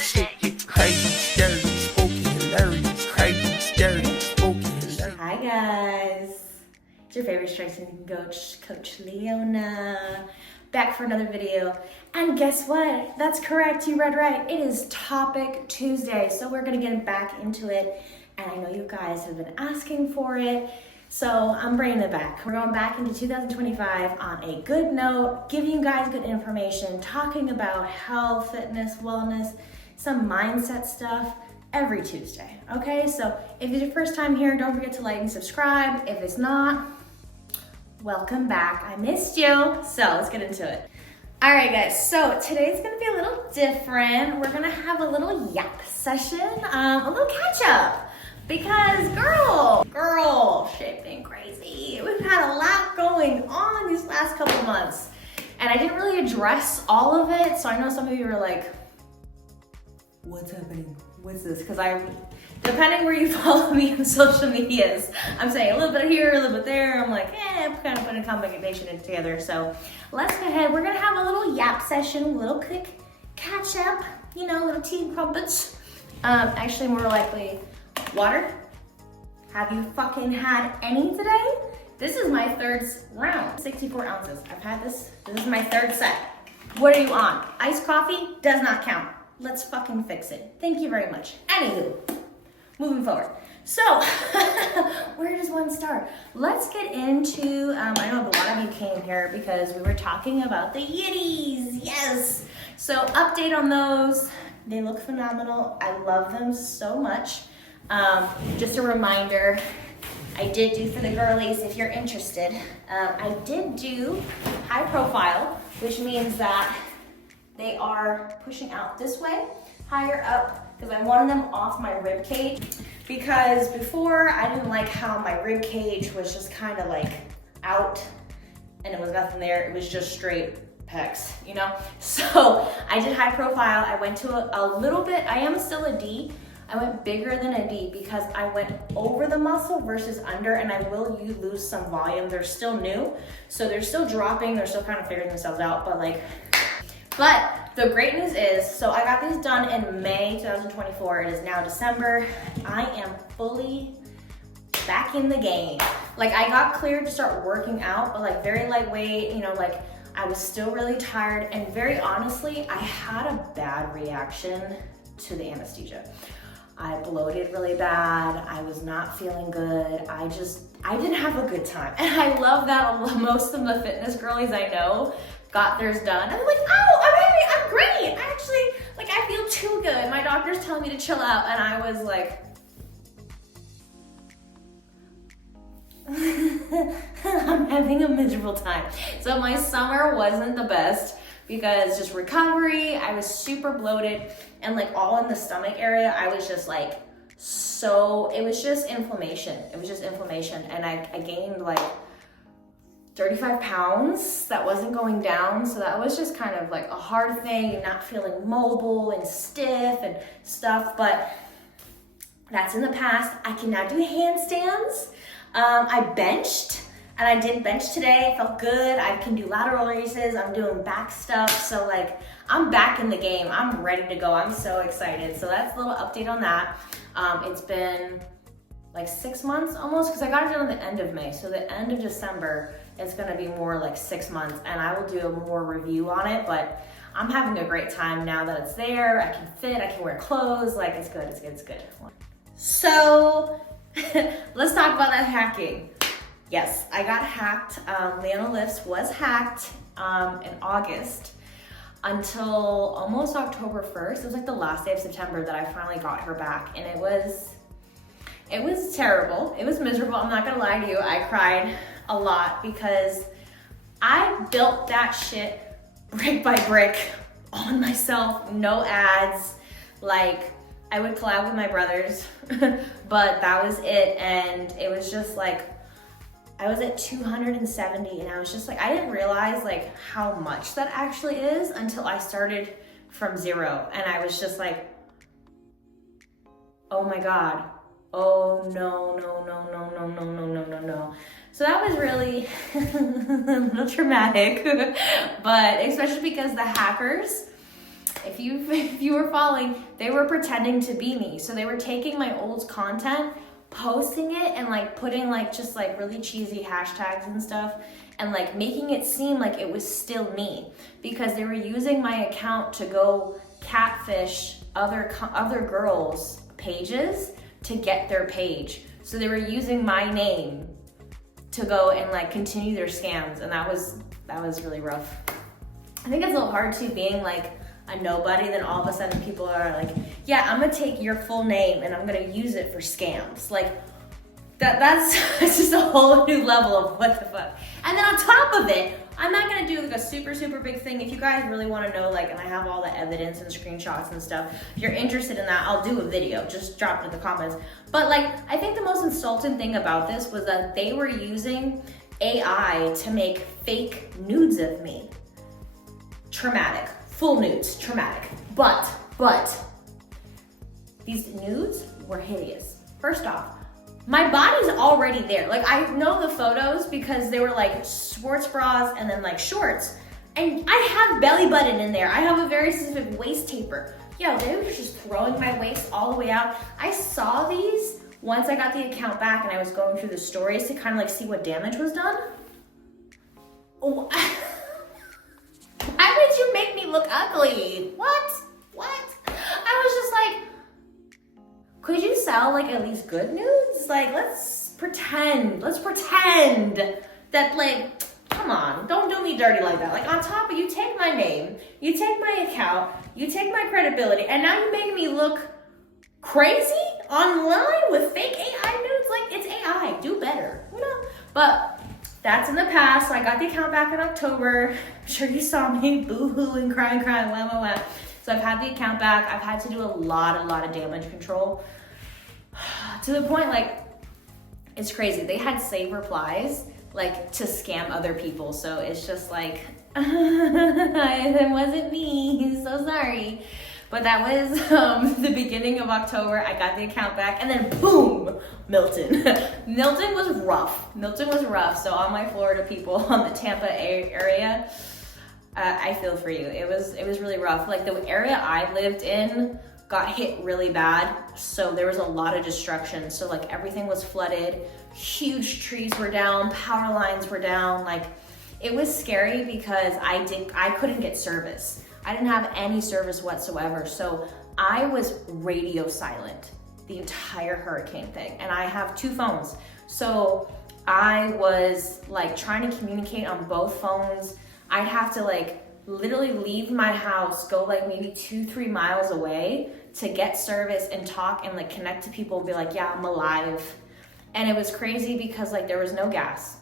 shit get crazy, scary, spooky, hilarious, crazy, scary, spooky, hilarious. Hi guys, it's your favorite strength and coach, Coach Leona, back for another video. And guess what? That's correct, you read right. It is Topic Tuesday, so we're gonna get back into it. And I know you guys have been asking for it, so I'm bringing it back. We're going back into 2025 on a good note, giving you guys good information, talking about health, fitness, wellness, some mindset stuff every Tuesday, okay? So if it's your first time here, don't forget to like and subscribe. If it's not, welcome back. I missed you, so let's get into it. All right, guys, so today's gonna be a little different. We're gonna have a little yap session, a little catch up. Because girl, shit been crazy. We've had a lot going on these last couple months. And I didn't really address all of it. So I know some of you are like, what's happening? What's this? Because depending where you follow me on social medias, I'm saying a little bit here, a little bit there. I'm like, I'm kind of putting a combination together. So let's go ahead. We're gonna have a little yap session, a little quick catch up, little tea and crumpets. Actually more likely, water? Have you fucking had any today? This is my third round, 64 ounces. I've had this is my third set. What are you on? Iced coffee does not count. Let's fucking fix it. Thank you very much. Anywho, moving forward. So, where does one start? Let's get into, I know a lot of you came here because we were talking about the Yitties, yes. So update on those. They look phenomenal. I love them so much. Just a reminder, I did do for the girlies, if you're interested, I did do high profile, which means that they are pushing out this way, higher up, because I wanted them off my rib cage. Because before, I didn't like how my rib cage was just kind of like out, and it was nothing there. It was just straight pecs, So I did high profile. I went to a little bit, I am still a D. I went bigger than a D because I went over the muscle versus under, and I will lose some volume. They're still new, so they're still dropping. They're still kind of figuring themselves out, but the great news is, so I got these done in May 2024. It is now December. I am fully back in the game. Like, I got cleared to start working out, but very lightweight, I was still really tired, and very honestly, I had a bad reaction to the anesthesia. I bloated really bad. I was not feeling good. I didn't have a good time. And I love that most of the fitness girlies I know got theirs done. And I'm like, I'm great. I actually, I feel too good. My doctor's telling me to chill out. And I was like, I'm having a miserable time. So my summer wasn't the best because just recovery, I was super bloated, and all in the stomach area, I was just it was just inflammation. And I gained 35 pounds that wasn't going down. So that was just kind of a hard thing, and not feeling mobile and stiff and stuff, but that's in the past. I can now do handstands. I benched, and I did bench today. It felt good. I can do lateral raises. I'm doing back stuff. So I'm back in the game. I'm ready to go. I'm so excited. So that's a little update on that. It's been 6 months almost, because I got it done at the end of May. So the end of December, it's gonna be more 6 months, and I will do a more review on it, but I'm having a great time now that it's there. I can fit, I can wear clothes. It's good. So let's talk about that hacking. Yes, I got hacked. Leona Lifts was hacked in August until almost October 1st. It was the last day of September that I finally got her back. And it was terrible. It was miserable. I'm not gonna lie to you. I cried a lot because I built that shit brick by brick on myself. No ads. I would collab with my brothers, but that was it. And it was just I was at 270, and I was just I didn't realize how much that actually is until I started from zero. And I was just oh my God. Oh no. So that was really a little traumatic, but especially because the hackers, if you were following, they were pretending to be me. So they were taking my old content, posting it, and like putting like just like really cheesy hashtags and stuff, and like making it seem like it was still me, because they were using my account to go catfish other girls' pages to get their page. So they were using my name to go and like continue their scams, and that was really rough. I think it's a little hard too, being like a nobody, then all of a sudden people are like, yeah, I'm gonna take your full name and I'm gonna use it for scams. Like that's it's just a whole new level of what the fuck. And then on top of it, I'm not gonna do like a super big thing. If you guys really wanna know, like, and I have all the evidence and screenshots and stuff, if you're interested in that, I'll do a video, just drop it in the comments. But like, I think the most insulting thing about this was that they were using AI to make fake nudes of me. Traumatic, full nudes, traumatic. But, these nudes were hideous. First off, my body's already there. Like, I know the photos because they were like sports bras and then like shorts. And I have belly button in there. I have a very specific waist taper. Yo, they were just throwing my waist all the way out. I saw these once I got the account back and I was going through the stories to kind of like see what damage was done. Oh, why would you make me look ugly? What? I was just like, could you sell like at least good nudes? Like, let's pretend that, like, come on, don't do me dirty like that. Like, on top of, you take my name, you take my account, you take my credibility, and now you make me look crazy online with fake AI nudes. Like, it's AI, do better, you know? But that's in the past. I got the account back in October. I'm sure you saw me boo-hooing, crying, wah. So I've had the account back. I've had to do a lot of damage control. To the point, like, it's crazy. They had save replies, like, to scam other people. So it's just like, it wasn't me, so sorry. But that was the beginning of October. I got the account back, and then boom, Milton. Milton was rough. So all my Florida people on the Tampa area, I feel for you. It was really rough. Like, the area I lived in got hit really bad, so there was a lot of destruction. So like, everything was flooded, huge trees were down, power lines were down. Like, it was scary because I couldn't get service. I didn't have any service whatsoever. So I was radio silent the entire hurricane thing. And I have 2 phones. So I was like trying to communicate on both phones. I'd have to like literally leave my house, go like maybe 2-3 miles away to get service and talk and like connect to people and be like, yeah, I'm alive. And it was crazy because like there was no gas.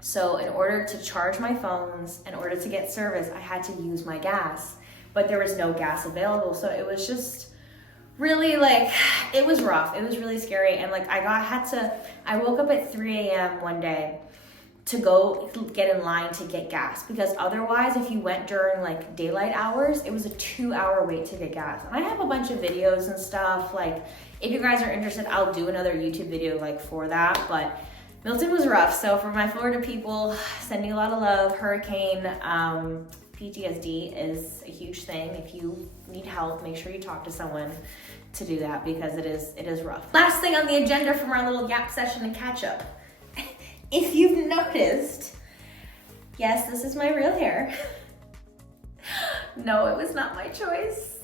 So in order to charge my phones, in order to get service, I had to use my gas, but there was no gas available. So it was just really like, it was rough. It was really scary. And like, I woke up at 3 a.m. one day to go get in line to get gas, because otherwise if you went during like daylight hours, it was a 2-hour wait to get gas. And I have a bunch of videos and stuff. Like, if you guys are interested, I'll do another YouTube video like for that. But Milton was rough. So for my Florida people, sending a lot of love. Hurricane PTSD is a huge thing. If you need help, make sure you talk to someone to do that, because it is rough. Last thing on the agenda from our little yap session and catch up. If you've noticed, yes, this is my real hair. No, it was not my choice.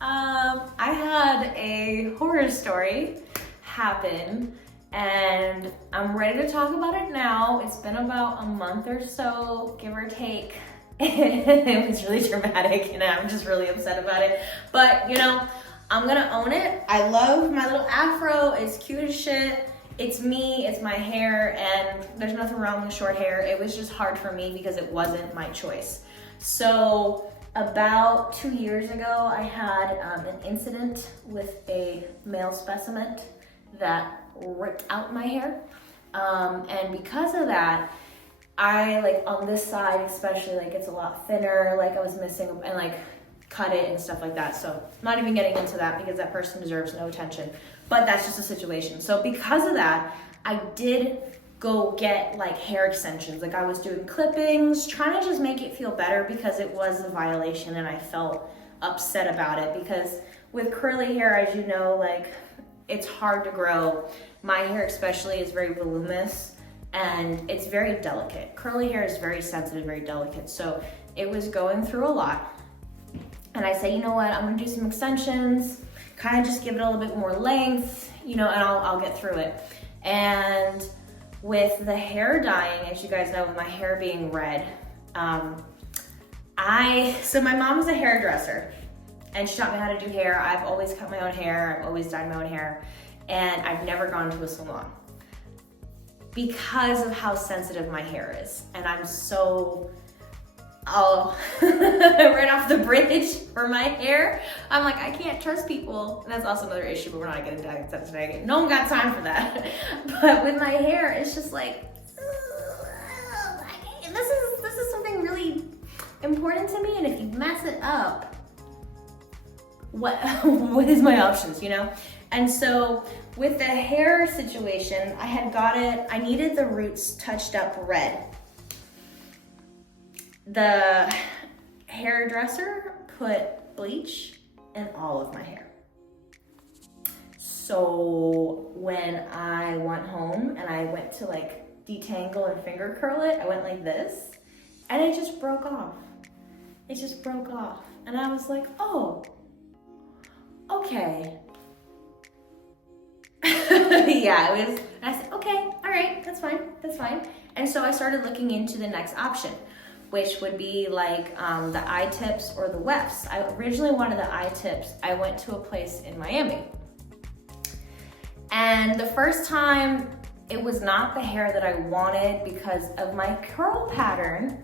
I had a horror story happen, and I'm ready to talk about it now. It's been about a month or so, give or take. It was really dramatic, and I'm just really upset about it. But, you know, I'm gonna own it. I love my little afro. It's cute as shit. It's me, it's my hair, and there's nothing wrong with short hair. It was just hard for me because it wasn't my choice. So about 2 years ago, I had an incident with a male specimen that ripped out my hair. And because of that, I, like, on this side especially, like, it's a lot thinner, like I was missing, and like cut it and stuff like that. So I'm not even getting into that because that person deserves no attention, but that's just a situation. So because of that, I did go get like hair extensions. Like, I was doing clippings, trying to just make it feel better because it was a violation and I felt upset about it, because with curly hair, as you know, like, it's hard to grow. My hair especially is very voluminous and it's very delicate. Curly hair is very sensitive, very delicate. So it was going through a lot. And I said, you know what, I'm gonna do some extensions, kind of just give it a little bit more length, you know, and I'll get through it. And with the hair dyeing, as you guys know, with my hair being red, so my mom was a hairdresser and she taught me how to do hair. I've always cut my own hair, I've always dyed my own hair, and I've never gone to a salon because of how sensitive my hair is. And I'm so, right off the bridge for my hair. I'm like, I can't trust people. And that's also another issue, but we're not getting into that today. No one got time for that. But with my hair, it's just like, this is something really important to me. And if you mess it up, what is my options, you know? And so with the hair situation, I needed the roots touched up red. The hairdresser put bleach in all of my hair. So when I went home and I went to like detangle and finger curl it, I went like this and it just broke off. It just broke off. And I was like, oh, okay. Yeah, it was, and I said, okay, all right, that's fine. And so I started looking into the next option, which would be like the I-tips or the wefts. I originally wanted the I-tips. I went to a place in Miami. And the first time, it was not the hair that I wanted because of my curl pattern.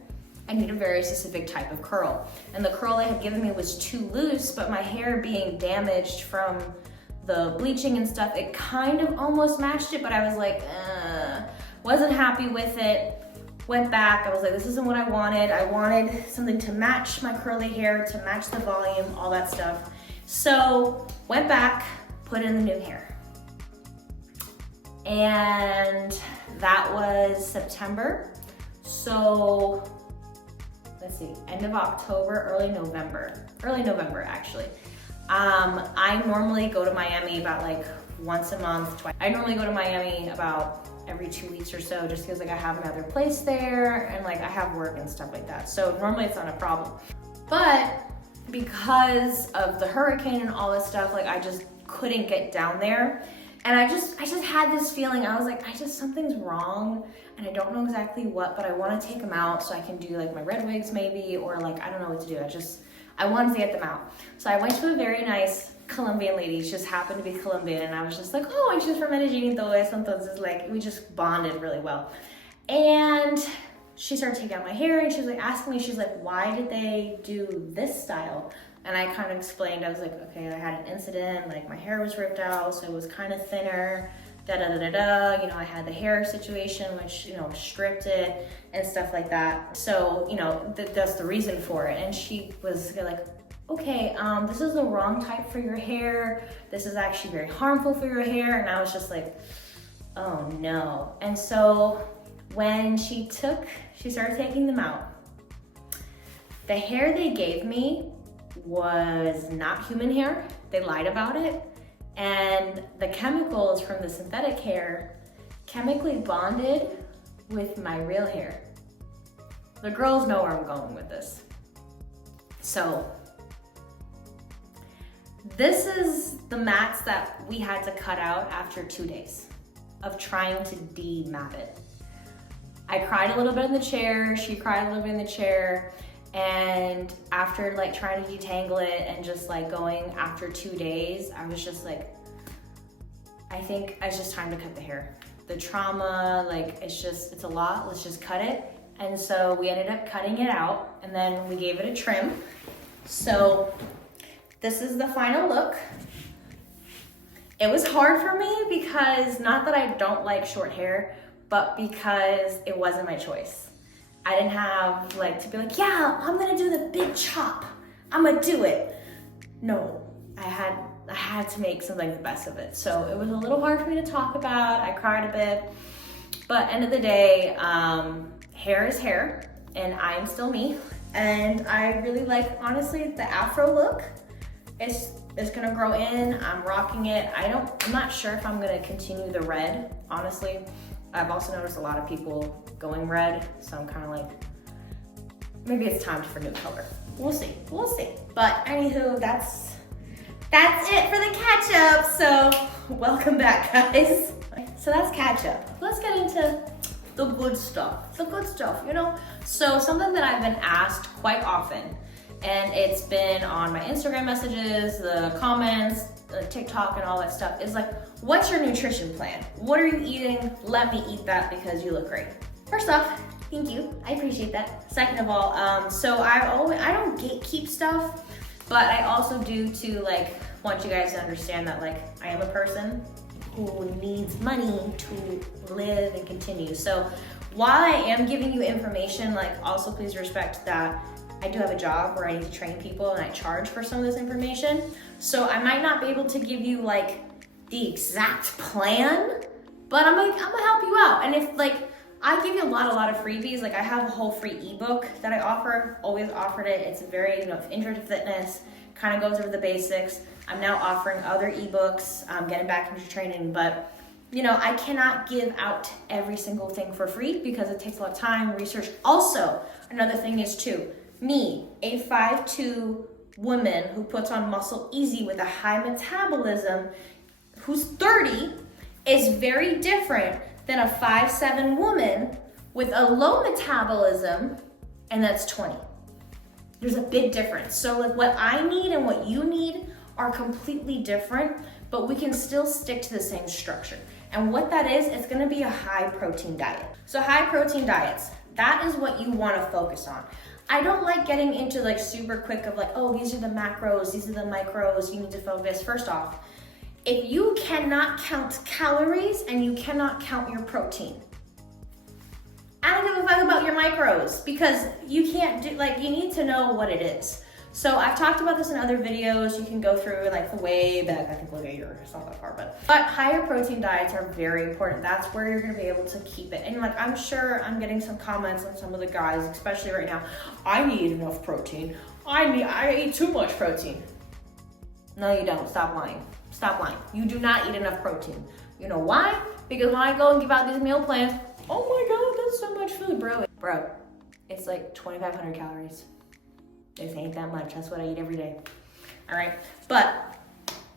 I need a very specific type of curl. And the curl they had given me was too loose, but my hair being damaged from the bleaching and stuff, it kind of almost matched it, but I was like, wasn't happy with it. Went back, I was like, this isn't what I wanted. I wanted something to match my curly hair, to match the volume, all that stuff. So went back, put in the new hair. And that was September. So let's see, end of October, early November actually. I normally go to Miami about like once a month, twice. I normally go to Miami about every 2 weeks or so, just because like I have another place there and like I have work and stuff like that. So normally it's not a problem. But because of the hurricane and all this stuff, like I just couldn't get down there. And I just had this feeling, I was like, something's wrong and I don't know exactly what, but I want to take them out so I can do like my red wigs maybe, or like, I don't know what to do. I wanted to get them out. So I went to a very nice Colombian lady. She just happened to be Colombian, and I was just like, oh, and she's from Medellin y todo eso. Entonces, like, we just bonded really well. And she started taking out my hair, and she was like asking me, she's like, why did they do this style? And I kind of explained, I was like, okay, I had an incident, like my hair was ripped out, so it was kind of thinner, da-da-da-da-da. You know, I had the hair situation, which, you know, stripped it and stuff like that. So, you know, that's the reason for it. And she was like, okay, this is the wrong type for your hair. This is actually very harmful for your hair. And I was just like, oh no. And so when she started taking them out, the hair they gave me was not human hair. They lied about it. And the chemicals from the synthetic hair chemically bonded with my real hair. The girls know where I'm going with this. So this is the mats that we had to cut out after 2 days of trying to demap it. I cried a little bit in the chair, she cried a little bit in the chair, and after like trying to detangle it and just like going after 2 days, I was just like, I think it's just time to cut the hair. The trauma, like it's a lot, let's just cut it. And so we ended up cutting it out, and then we gave it a trim. So this is the final look. It was hard for me because, not that I don't like short hair, but because it wasn't my choice. I didn't have like to be like, yeah, I'm gonna do the big chop. I'm gonna do it. No, I had to make something the best of it. So it was a little hard for me to talk about. I cried a bit, but end of the day, hair is hair, and I am still me. And I really like, honestly, the afro look. It's gonna grow in, I'm rocking it. I'm not sure if I'm gonna continue the red, honestly. I've also noticed a lot of people going red, so I'm kind of like, maybe it's time for new color. We'll see. But anywho, that's it for the catch up. So welcome back, guys. So that's catch up. Let's get into the good stuff. So something that I've been asked quite often, and it's been on my Instagram messages, the comments, the TikTok and all that stuff, is like, what's your nutrition plan? What are you eating? Let me eat that because you look great. First off, thank you, I appreciate that. Second of all, so I don't gatekeep stuff, but I also do to like, want you guys to understand that like, I am a person who needs money to live and continue. So while I am giving you information, like also please respect that I do have a job where I need to train people and I charge for some of this information. So I might not be able to give you like the exact plan, but I'm gonna help you out. And if like, I give you a lot of freebies. Like I have a whole free ebook that I offer, always offered it. It's very, intro to fitness, kind of goes over the basics. I'm now offering other ebooks, getting back into training, but I cannot give out every single thing for free because it takes a lot of time, research. Also, another thing is too, me, a 5'2" woman who puts on muscle easy with a high metabolism, who's 30, is very different than a 5'7" woman with a low metabolism, and that's 20. There's a big difference. So like what I need and what you need are completely different, but we can still stick to the same structure. And what that is, it's gonna be a high protein diet. So high protein diets, that is what you wanna focus on. I don't like getting into like super quick of like, oh, these are the macros, these are the micros, you need to focus. First off, if you cannot count calories and you cannot count your protein, I don't give a fuck about your micros because you can't do, like, you need to know what it is. So I've talked about this in other videos. You can go through like the way back, I think look at your, it's not that far, but higher protein diets are very important. That's where you're gonna be able to keep it. And like, I'm sure I'm getting some comments on some of the guys, especially right now. I need enough protein. I eat too much protein. No, you don't, stop lying. Stop lying. You do not eat enough protein. You know why? Because when I go and give out these meal plans, oh my God, that's so much food, bro. Bro, it's like 2,500 calories. This ain't that much. That's what I eat every day. All right, but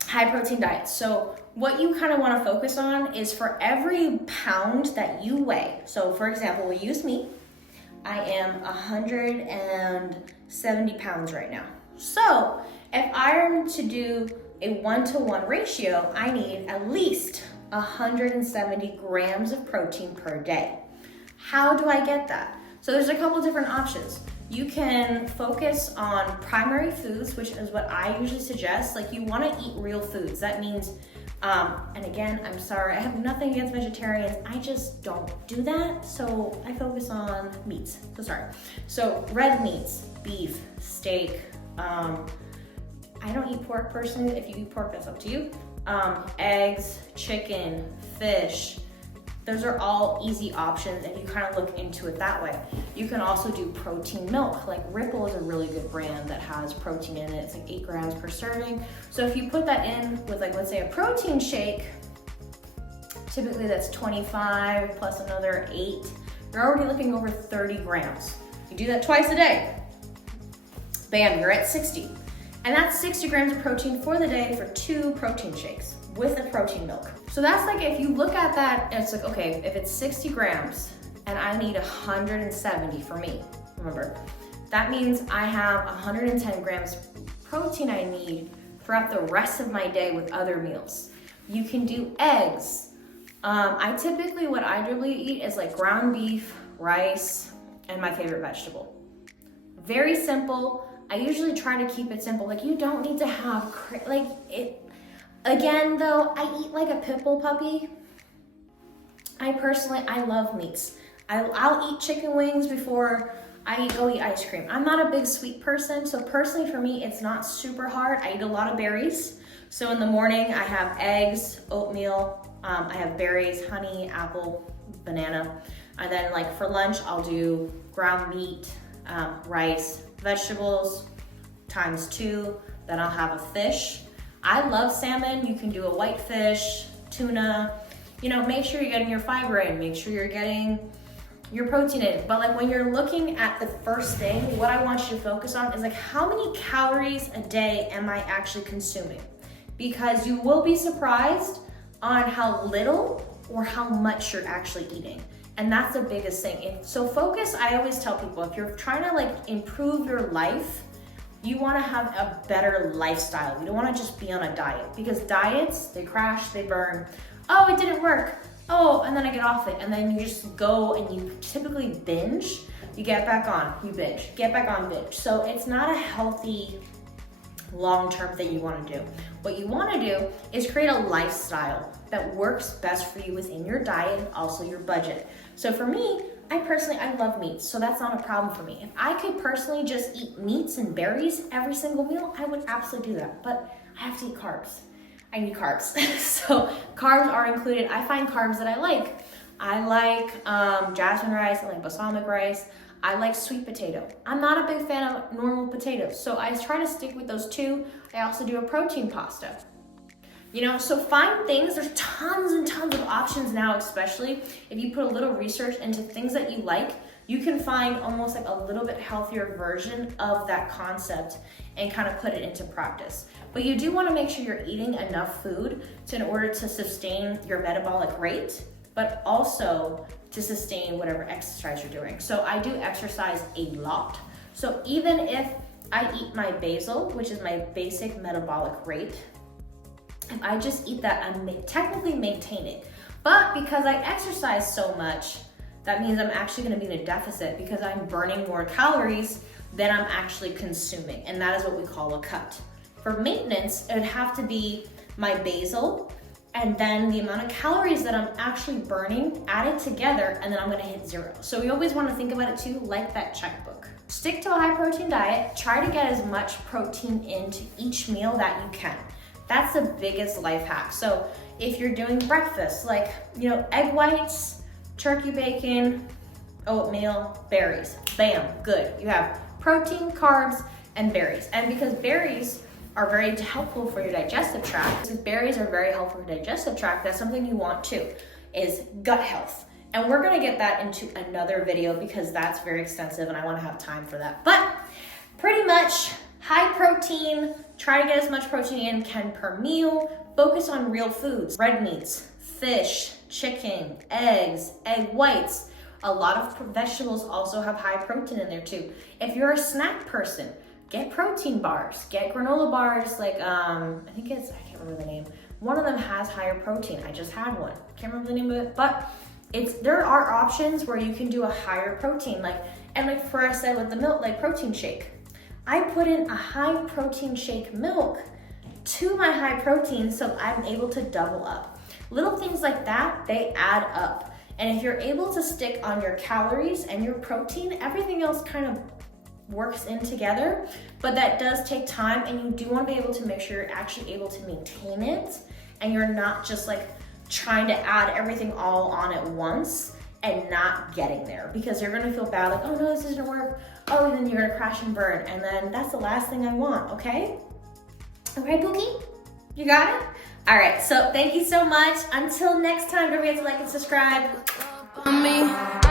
high protein diet. So what you kind of want to focus on is for every pound that you weigh. So for example, we use me. I am 170 pounds right now. So if I am to do a 1-to-1 ratio, I need at least 170 grams of protein per day. How do I get that? So there's a couple different options. You can focus on primary foods, which is what I usually suggest. Like you wanna eat real foods. That means, and again, I'm sorry, I have nothing against vegetarians. I just don't do that. So I focus on meats, So red meats, beef, steak. I don't eat pork personally. If you eat pork, that's up to you. Eggs, chicken, fish. Those are all easy options and you kind of look into it that way. You can also do protein milk. Like Ripple is a really good brand that has protein in it. It's like 8 grams per serving. So if you put that in with like, let's say a protein shake, typically that's 25 plus another 8. You're already looking over 30 grams. You do that twice a day. Bam, you're at 60. And that's 60 grams of protein for the day for 2 protein shakes with a protein milk. So that's like, if you look at that, it's like, okay, if it's 60 grams and I need 170 for me, remember, that means I have 110 grams protein I need throughout the rest of my day with other meals. You can do eggs. What I really eat is like ground beef, rice, and my favorite vegetable. Very simple. I usually try to keep it simple. Like you don't need to have, again though, I eat like a pit bull puppy. I love meats. I'll eat chicken wings before I go eat ice cream. I'm not a big sweet person, so personally for me, it's not super hard. I eat a lot of berries. So in the morning, I have eggs, oatmeal, I have berries, honey, apple, banana. And then like for lunch, I'll do ground meat, rice, vegetables times 2, then I'll have a fish. I love salmon. You can do a white fish, tuna. You know, make sure you're getting your fiber in, make sure you're getting your protein in. But like when you're looking at the first thing, what I want you to focus on is like, how many calories a day am I actually consuming? Because you will be surprised on how little or how much you're actually eating. And that's the biggest thing. So focus, I always tell people, if you're trying to like improve your life, you wanna have a better lifestyle. You don't wanna just be on a diet, because diets, they crash, they burn. Oh, it didn't work. Oh, and then I get off it. And then you just go and you typically binge. You get back on, you binge, get back on, binge. So it's not a healthy long-term thing you wanna do. What you wanna do is create a lifestyle that works best for you within your diet and also your budget. So for me, I love meats, so that's not a problem for me. If I could personally just eat meats and berries every single meal, I would absolutely do that. But I have to eat carbs. I need carbs. So carbs are included. I find carbs that I like. I like jasmine rice, I like balsamic rice. I like sweet potato. I'm not a big fan of normal potatoes, so I try to stick with those 2. I also do a protein pasta. You know, so find things, there's tons and tons of options now, especially if you put a little research into things that you like, you can find almost like a little bit healthier version of that concept and kind of put it into practice. But you do want to make sure you're eating enough food in order to sustain your metabolic rate, but also to sustain whatever exercise you're doing. So I do exercise a lot. So even if I eat my basal, which is my basic metabolic rate, if I just eat that, I'm technically maintaining. But because I exercise so much, that means I'm actually gonna be in a deficit because I'm burning more calories than I'm actually consuming. And that is what we call a cut. For maintenance, it would have to be my basal and then the amount of calories that I'm actually burning added together, and then I'm gonna hit 0. So we always wanna think about it too, like that checkbook. Stick to a high protein diet, try to get as much protein into each meal that you can. That's the biggest life hack. So if you're doing breakfast, like, you know, egg whites, turkey bacon, oatmeal, berries, bam, good. You have protein, carbs, and berries. And because berries are very helpful for your digestive tract, because berries are very helpful for your digestive tract, that's something you want too, is gut health. And we're gonna get that into another video because that's very extensive and I wanna have time for that. But pretty much, high protein, try to get as much protein in can per meal, focus on real foods, red meats, fish, chicken, eggs, egg whites. A lot of vegetables also have high protein in there too. If you're a snack person, get protein bars, get granola bars, like, I can't remember the name. One of them has higher protein, I just had one. Can't remember the name of it, but there are options where you can do a higher protein, like I said with the milk, like protein shake. I put in a high protein shake milk to my high protein so I'm able to double up. Little things like that, they add up. And if you're able to stick on your calories and your protein, everything else kind of works in together, but that does take time, and you do want to be able to make sure you're actually able to maintain it and you're not just like trying to add everything all on at once and not getting there, because you're gonna feel bad, like, oh no, this doesn't work. Oh, and then you're gonna crash and burn, and then that's the last thing I want, okay? Okay, Pookie? You got it? All right, so thank you so much. Until next time, don't forget to like and subscribe. On me.